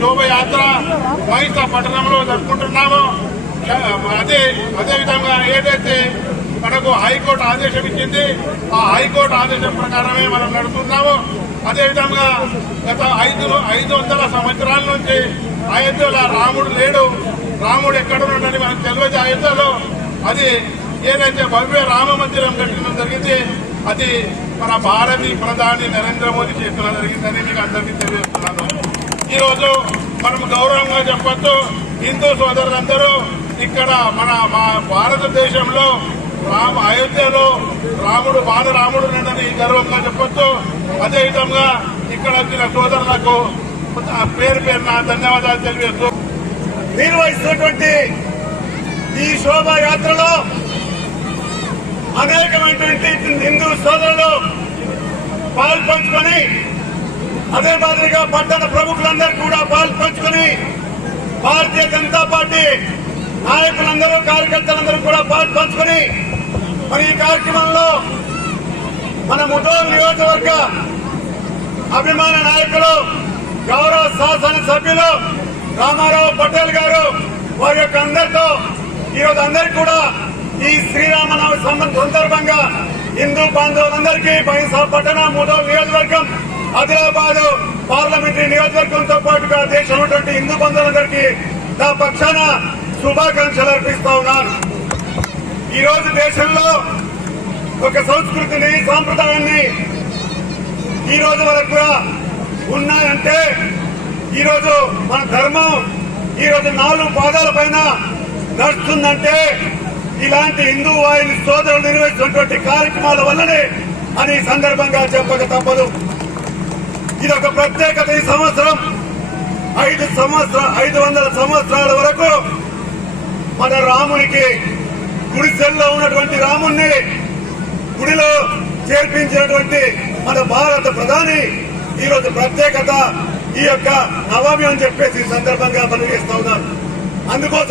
శోభయాత్ర మహిళ పట్టణంలో జరుపుకుంటున్నాము. అదేవిధంగా ఏదైతే మనకు హైకోర్టు ఆదేశం ఇచ్చింది ఆ హైకోర్టు ఆదేశం ప్రకారమే మనం నడుస్తున్నాము. అదేవిధంగా గత 500 సంవత్సరాల నుంచి అయోధ్యలో రాముడు లేడు, రాముడు ఎక్కడున్నాడని మనకు తెలియదు. అయోధ్యలో అది ఏదైతే భవ్య రామ మందిరం కట్టడం జరిగింది అది మన భారతీయ ప్రధాని నరేంద్ర మోదీ చేతుల్లో జరిగిందని మీకు అందరికీ తెలియజేస్తున్నాను. ఈ రోజు మనం గౌరవంగా చెప్పొచ్చు, హిందూ సోదరులందరూ ఇక్కడ మన భారతదేశంలో అయోధ్యలో రాముడు బాలరాముడు నని గర్వంగా చెప్పొచ్చు. అదేవిధంగా ఇక్కడ వచ్చిన సోదరులకు పేరు పేరున ధన్యవాదాలు తెలియజేస్తూ నిర్వహిస్తున్నటువంటి ఈ శోభాయాత్రలో అనేకమైనటువంటి హిందూ సోదరులు పాల్పంచుకొని అదే మాదిరిగా పట్టణ ప్రముఖులందరూ కూడా పాల్పంచుకొని భారతీయ జనతా పార్టీ నాయకులందరూ కార్యకర్తలందరూ కూడా పాల్పంచుకొని మరి ఈ కార్యక్రమంలో మన ముఠోల్ నియోజకవర్గ అభిమాన నాయకులు గౌరవ శాసన సభ్యులు రామారావు పటేల్ గారు వారి యొక్క అందరితో ఈరోజు అందరికీ కూడా ఈ శ్రీరామనవమి సందర్భంగా హిందూ బాంధవులందరికీ పట్టణ ముఠోల్ నియోజకవర్గం ఆదిలాబాద్ పార్లమెంటరీ నియోజకవర్గంతో పాటుగా దేశంలో హిందూ బంధువులందరికీ నా పక్షాన శుభాకాంక్షలు అర్పిస్తా ఉన్నాను. ఈ రోజు దేశంలో ఒక సంస్కృతిని సాంప్రదాయాన్ని ఈ రోజు వరకు కూడా ఉన్నాయంటే ఈ రోజు మన ధర్మం ఈ రోజు 4 పాదాల పైన నడుస్తుందంటే ఇలాంటి హిందూ వాహిని సోదరులు నిర్వహిస్తున్నటువంటి కార్యక్రమాల వల్లనే అని సందర్భంగా చెప్పక తప్పదు. ఇది ఒక ప్రత్యేకత. ఈ సంవత్సరం 500 సంవత్సరాల వరకు మన రామునికి గుడిసెల్లో ఉన్నటువంటి రాముణ్ణి గుడిలో చేర్పించినటువంటి మన భారత ప్రధాని ఈ రోజు ప్రత్యేకత ఈ యొక్క నవమి అని చెప్పేసి ఈ సందర్భంగా మనం చేస్తా ఉన్నాం. అందుకోసం